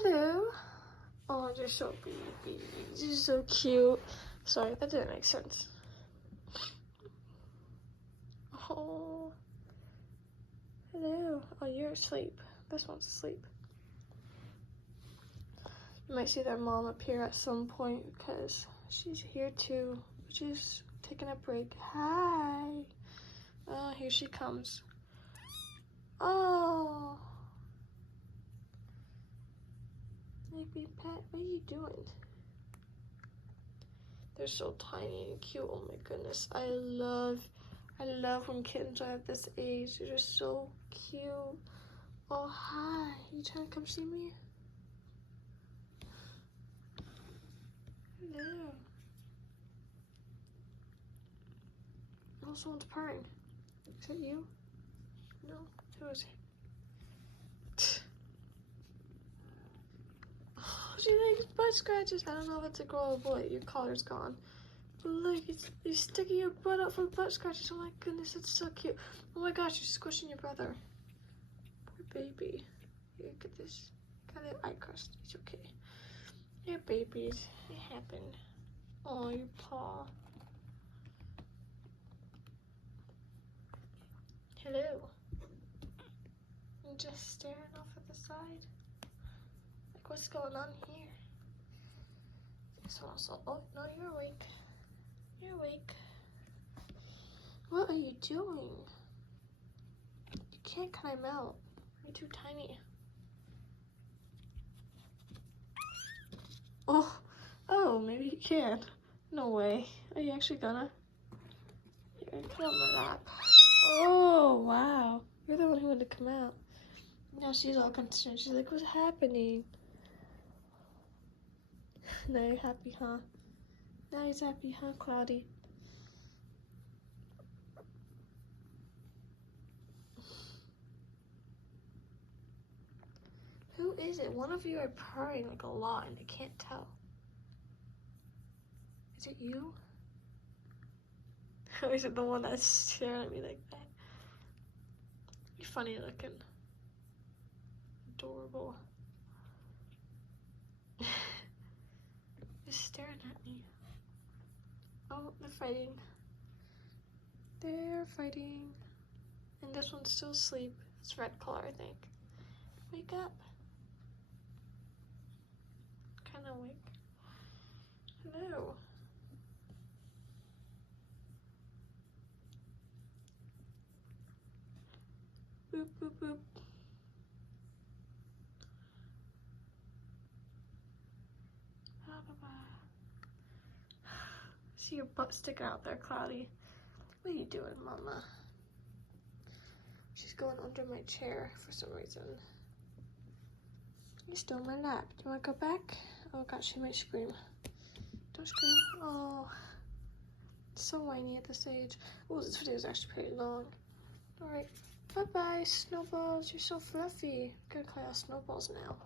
Hello. Oh, they're so baby. This is so cute. Sorry, that didn't make sense. Oh. Hello. Oh, you're asleep. This one's asleep. You might see their mom appear at some point because she's here too. She's taking a break. Hi. Oh, here she comes. Oh. Baby pet, what are you doing? They're so tiny and cute. Oh my goodness. I love when kittens are at this age. They're just so cute. Oh, hi. You trying to come see me? Hello. Oh, someone's purring. Is it you? No. Who is it? Oh, she likes butt scratches. I don't know if it's a girl or boy. Your collar's gone. But look, you're sticking your butt out for butt scratches. Oh my goodness, it's so cute. Oh my gosh, you're squishing your brother. Poor baby. Here, get this. Got an eye crust. It's okay. Your babies. It happened. Oh, your paw. Hello. I'm just staring off at the side. Like, what's going on here? This one also. Oh, no, you're awake. You're awake. What are you doing? You can't climb out. You're too tiny. Oh, maybe you can. No way. Are you actually gonna? Here, come on my lap. Oh, wow. You're the one who wanted to come out. Now she's all concerned. She's like, what's happening? Now you're happy, huh? Now he's happy, huh, Cloudy? Who is it? One of you are purring like a lot and I can't tell. Is it you? Or is it the one that's staring at me like that? You're funny looking. Adorable. Just staring at me. Oh, they're fighting. They're fighting. And this one's still asleep. It's red color, I think. Wake up. Kind of awake. Hello. Boop, boop, boop. See your butt sticking out there, Cloudy. What are you doing, Mama? She's going under my chair for some reason. You're still in my lap. Do you want to go back? Oh gosh, she might scream. Don't scream. Oh, it's so whiny at this age. Oh, this video is actually pretty long. All right, bye-bye, Snowballs. You're so fluffy. I'm gonna call y'all Snowballs now.